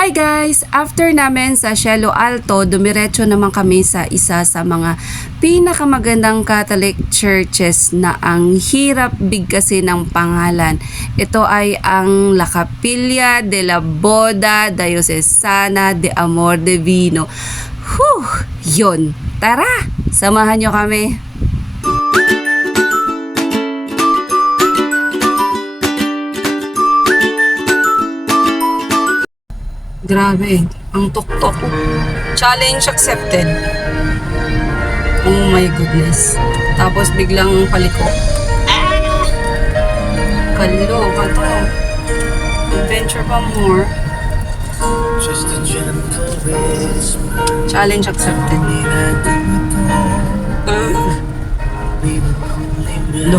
Hi guys! After namin sa Cielo Alto, dumiretso naman kami sa isa sa mga pinakamagandang Catholic churches na ang hirap bigkasin ng pangalan. Ito ay ang La Capilla de la Boda Diocesana de Amor Divino. Yun! Tara! Samahan nyo kami! Grabe, ang tuktok. Challenge accepted. Oh my goodness. Tapos biglang paliko. Kaloka to. Adventure pa more. Challenge accepted. Lo.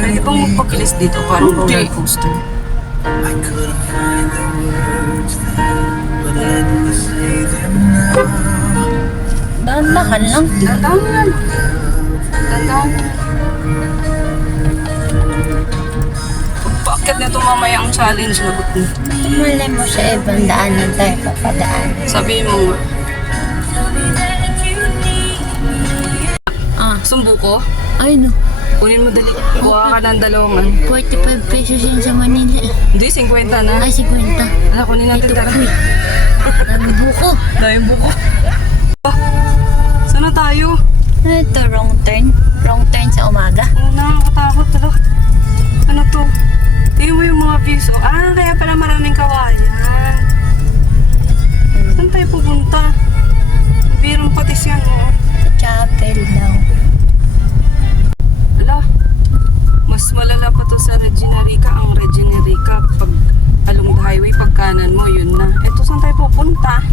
Pwede bang magpakilis dito? Parang roller coaster. I couldn't find the words but let me say them now. Dahan-dahan lang. Dahan-dahan. Dahan-dahan. Pagpakit na ito mamaya ang challenge na buti. Tumuli mo sa ibang daanan tayo papadaan. Sabihin mo nga. Sumbo ko? Ay no. Kunin mo dali. Kuha ka ng dalawang. 45 pesos yun sa Manila. Hindi, 50 na. Ay, 50. Ala, kunin natin. Ito Tara. po. Dami buko. Dahil buko. Saan na tayo? Ito, wrong turn. Wrong turn sa umaga. Nakakatakot talaga. Ano to? Tingnan mo yung mga views. Kaya pala maraming kawayan. Saan tayo pupunta? Birong patis yan, oh. Chapel daw. Ala, mas malala pa to sa Regina Rica. Ang Regina Rica, pag along the highway, pag kanan mo, yun na. Eto, saan tayo pupunta?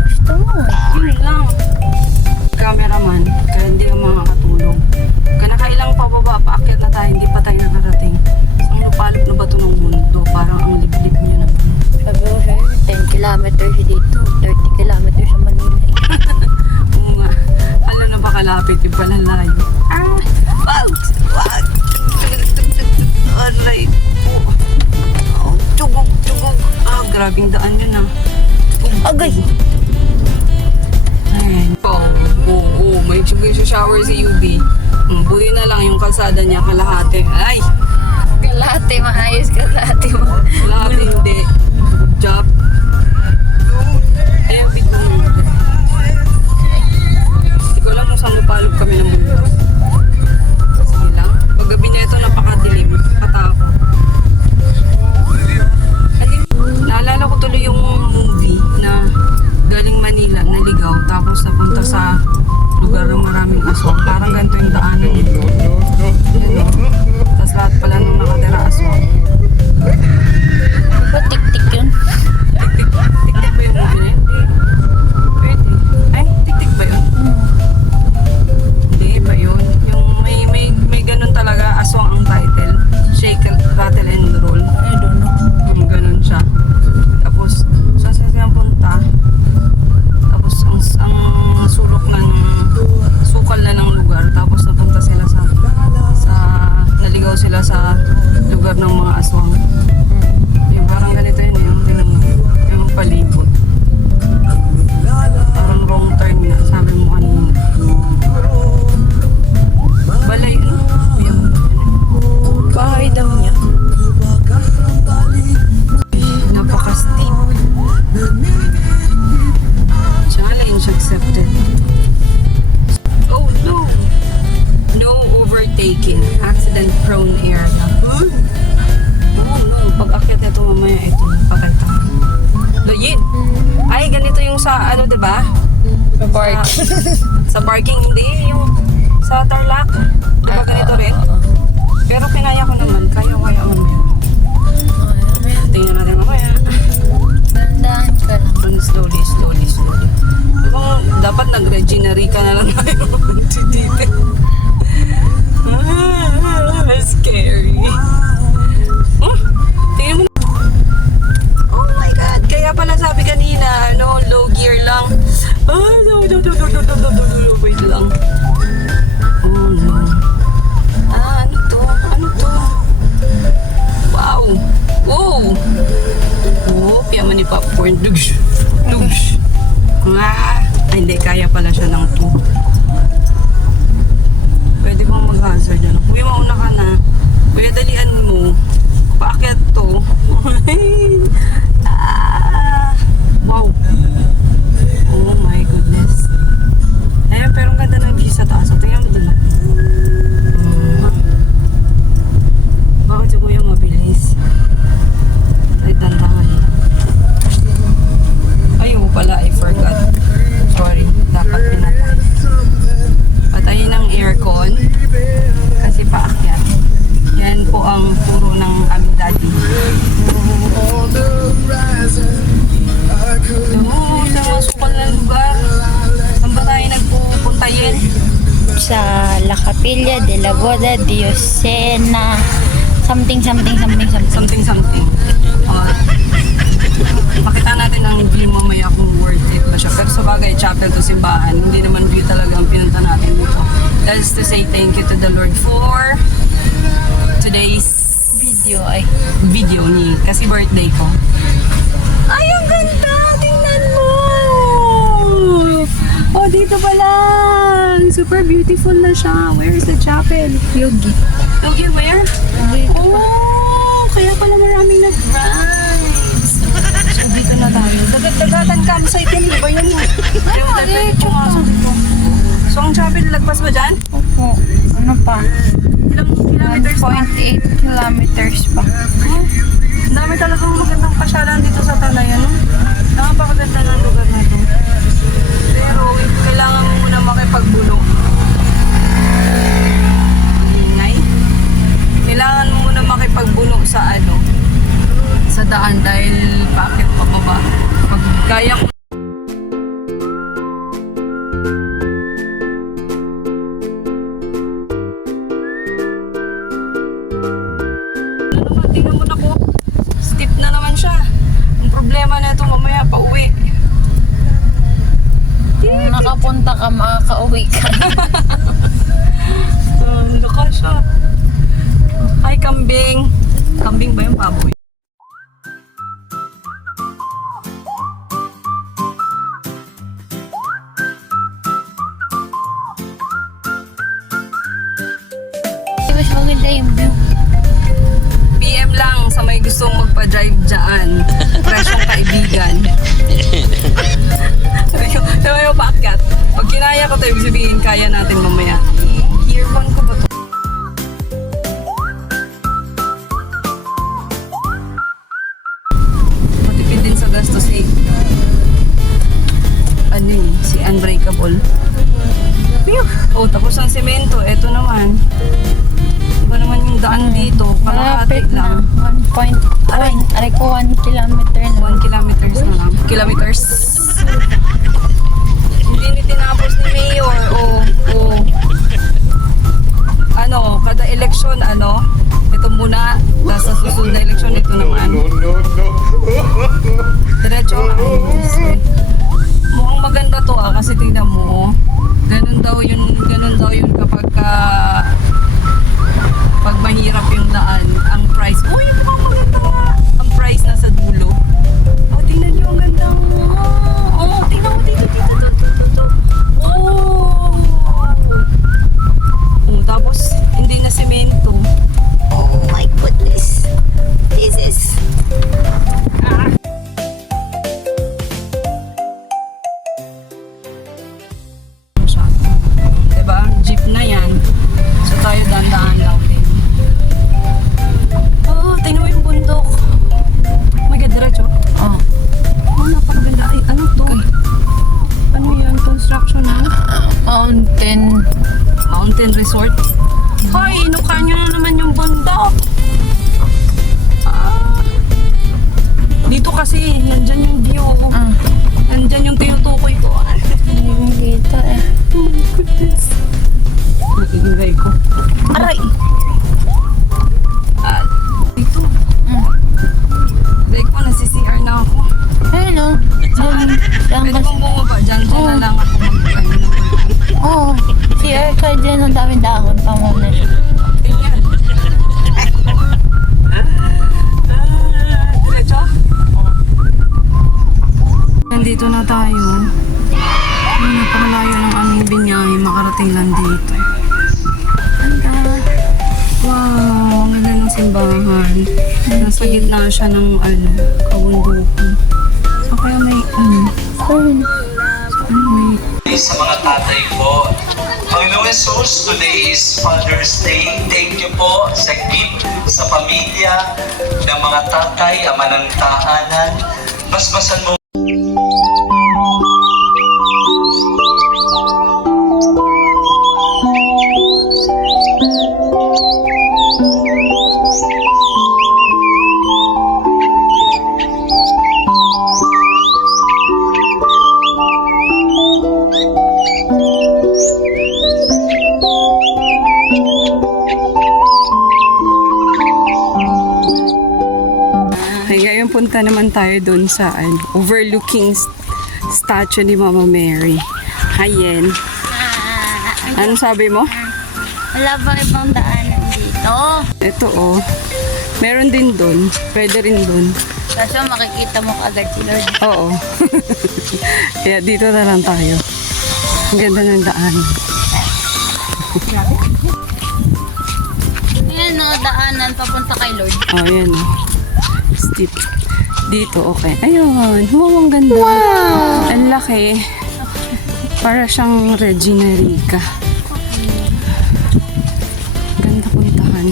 Gusto mo eh. Yun lang. Cameraman, kaya hindi ka makakatulong. Kanakailang pababa, paakyat na tayo, hindi pa tayo nakarating. Ang lupalop na bato ng mundo, parang ang liblib niya na. Sabi ko sa'yo, 10 kilometers dito. 30 kilometers sa Manila. Oo nga. Alam na ba kalapit yung palalayo? Wag! Alright. Tugog. Grabing daan yun Agay! Ayan. May shower si UB. Buti na lang yung kalsada niya kalahati. Ay! Kalate, maayos kalate mo. Kalahati hindi. Job. Ayan, biglang mundo. Hindi ko alam kung saan mapalog kami ng mundo. Sige lang. Paggabi na ito, napakadilim. Patako. Naalala ko tuloy yung movie na galing Manila, naligaw, tapos napunta sa lugar ng maraming aswang. Parang ganito yung daanan nito. Tapos lahat pala nung nakatira aswang. Ba, tik-tik yun? Tik-tik ba yung movie na yun? Pwede. Ay, tik-tik ba yun? Hindi ba yun? Yung may ganun talaga, aswang ang title. Shake, rattle, and roll. I don't know. Ganun siya. Tapos, saan siya punta? Tapos, ang sulok na ng sukal na ng lugar. Tapos, napunta sila naligaw sila sa lugar ng mga aswang. Yung parang ganito yun, yung palibot. Parang wrong turn na, sabi mo kanina. Balay, yung bahay daw niya. Napaka-steep. Challenge accepted. Oh no! No overtaking. Accident-prone area. Oh no! Pag-akyat nito mamaya, ito. Patay tayo. Legit! Ay, ganito yung sa, diba? Sa park. Sa parking, hindi. Yung sa Tarlac. Diba ganito rin? Pero kinaya ko naman. Kaya mamaya. Tingnan natin mamaya. Dandahan ka lang. Slowly. Dapat nag-Regina Rica na lang tayo. Scary. Tingnan mo na. Oh my God. Kaya pala sabi kanina, low gear lang. No. Wait lang. Oh no. Ano to? Wow. Oh, popcorn. Dugs! Dugs! Ay, hindi. Kaya pala siya ng 2. Pwede mong mag-hazard yan. Kuya, mauna ka na. Kuya, dalian mo. Paakyat to. Wow. Oh my goodness. Pero ang ganda ng view sa taas. Tingnan mo dun. Bakit si Kuya mabilis? Ay, dandahan. Ay, pala. I forgot. Sorry. Dapat pinatay. Patayin ng aircon. Kasi paakyat. Yan po ang puro ng aming daddy. Sa mga sukal na lugar. Saan ba tayo nagpupunta yun? Sa La Capilla de la Boda Diocena. Something. Something. Makita natin ang view mamaya kung worth it ba siya. Pero sa bagay, chapel to simbahan. Hindi naman view talaga ang pinunta natin dito. That is to say thank you to the Lord for today's video ni kasi birthday ko. Ay, ang ganda! Tingnan mo! Oh, dito pa lang! Super beautiful na siya. Where is the chapel? Yogi. Yogi, where? Oh, kaya pala maraming nag-rides. So, dito na tayo. Dagat-dagatan campsite yan. Iba yan. So, ang chapel, lagpas ba dyan? Opo. Ano pa? Ilang kilometers pa? 1.8 kilometers pa. Oh, ang dami talagang magandang pasyalan dito sa Talayan. No? Napakaganda ng lugar na ito. Pero, kailangan mo muna makipagbulo. Ingay. Kailangan mo muna makipagbulo sa sa daan dahil bakit pababa. Pag kaya ko tingnan mo na po. Steep na naman siya. Ang problema na ito mamaya pa uwi. Kung nakapunta ka, makaka-uwi ka. Laka siya. Hi, kambing. Kambing ba yung baboy? Mas maganda yung view. PM lang sa may gustong magpa-drive dyan. Presyong kaibigan. Sabi mo paakyat. Pag kinaya ko ito, ibig sabihin kaya natin mamaya. Year 1 ko ba ito? Matipid din sa gastos eh. Ano yun? Si Unbreakable. Phew! Oh, tapos ang semento. Eto naman. Iba naman yung daan dito. Kalahati Malapit lang. na. 1.1. Aray ko 1 kilometer na. 1 kilometers na lang. Kilometers. Hindi ni tinapos ni Mayor. Kada eleksyon, ito muna. Tapos sa susunod na eleksyon, ito naman. Diretso. Mukhang maganda to kasi tingnan mo. Ganun daw yun kapag pag mahirap yung daan, ang price. Oh, yung maganda. Ang price nasa dulo. Oh, tingnan nyo, ang ganda mo. Oh, tingnan mo dito. Oh. Oh, tapos hindi na semento. Oh my goodness. This is... Diba? Jeep na yan. So tayo dandaan lang din. Oh, tingnan mo yung bundok. Oh my God, diretso. Oh. Oh, napakaganda. Ay, ano to? Ano yan? Construction na? Mountain Resort. Hoy, inukan nyo na naman yung bundok. Dito kasi, nandyan yung view. Nandyan yung tinutukoy ko. Yung dito eh. Oh my goodness. Naingay ko. Aray! Dito. Like ko, nasi-CR na ako. Ayun o. Pwede kong bumaba dyan. Dyan na lang ako mag-ano. Oo. Si Erka dyan, ang daming dahon pa muna. Tingnan. Diretso? Dito na tayo. Ay, napakalayo ng aming binyahe. Makarating lang dito. Ganda. Wow, ang ganda ng simbahan. Nasa gitna siya ng kabundukan. So, kaya may may Sa mga tatay po, Panginoong Jesus, today is Father's Day. Thank you po sa gift sa pamilya ng mga tatay, ama ng tahanan. Basbasan mo ngayon punta naman tayo doon sa overlooking statue ni Mama Mary. Hayen. Ano sabi mo? Wala ba ibang daanan dito? Ito oh. Meron din doon. Pwede rin doon. Kaso makikita mo agad si Lord. Oo. Kaya dito na lang tayo. Ang ganda ng daan. Ayan o, daanan papunta kay Lord. Oh, yan oh. Steep. Dito, okay. Ayun. Wow, ang ganda. Wow! Ang laki. Para siyang Regina Rica. Ganda puntahan.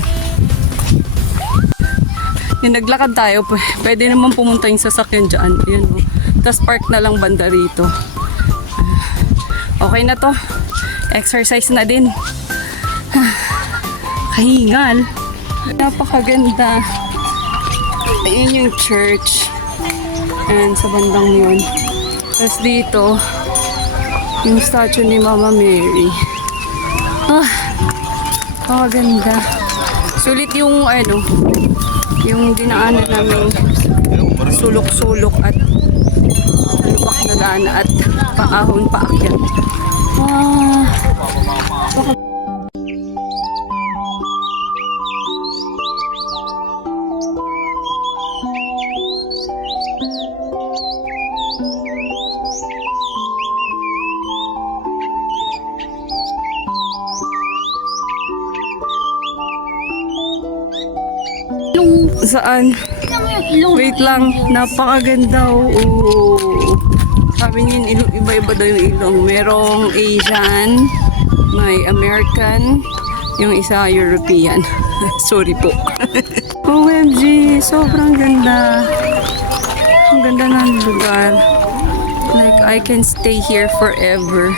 Yung naglakad tayo, pwede naman pumunta yung sasakyan dyan. Ayan oh. Tapos park na lang banda rito. Okay na to. Exercise na din. Kahingal. Napakaganda. Ayun yung church. And sa bandang yun. Tapos dito, yung statue ni Mama Mary. Ganda. Sulit yung yung dinaanan namin sulok-sulok at lubak na daan at paahon paakyat. Saan? Wait lang, napakaganda. Oo. Sabi niya, iba-iba daw yung ilong. Merong Asian, may American, yung isa European. Sorry po. OMG, sobrang ganda. Ang ganda ng lugar. Like, I can stay here forever.